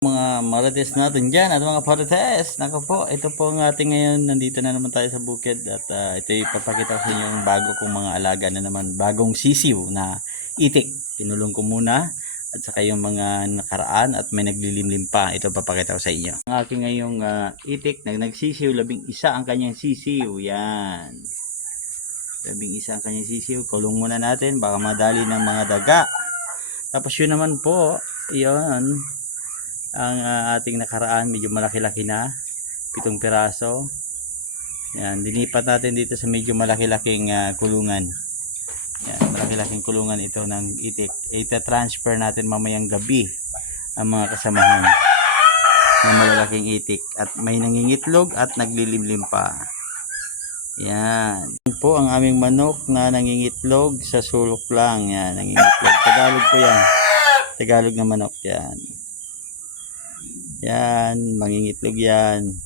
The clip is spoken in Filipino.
Mga marites natin dyan at mga parites, nako po, ito po ang ating ngayon, nandito na naman tayo sa bukid at ito ipapakita ko sa inyo yung bago kong mga alaga na naman, bagong sisiw na itik. Pinulong ko muna at saka yung mga nakaraan at may naglilimlim pa, ito papakita ko sa inyo. Ang aking ngayong itik na nagsisiw, 11 ang kanyang sisiw, yan. 11 ang kanyang sisiw, kulong muna natin, baka madali ng mga daga. Tapos yun naman po, yun. Ang ating nakaraan, medyo malaki-laki na, 7 piraso. Yan, dinipat natin dito sa medyo malaki-laking kulungan. Yan, malaki-laking kulungan ito ng itik. Ita-transfer natin mamayang gabi ang mga kasamahan ng malalaking itik. At may nangingitlog at naglilimlim pa. Yan. Yan po ang aming manok na nangingitlog sa sulok lang. Yan, nangingitlog. Tagalog po yan. Tagalog na manok yan. Yan, mangingitlog yan.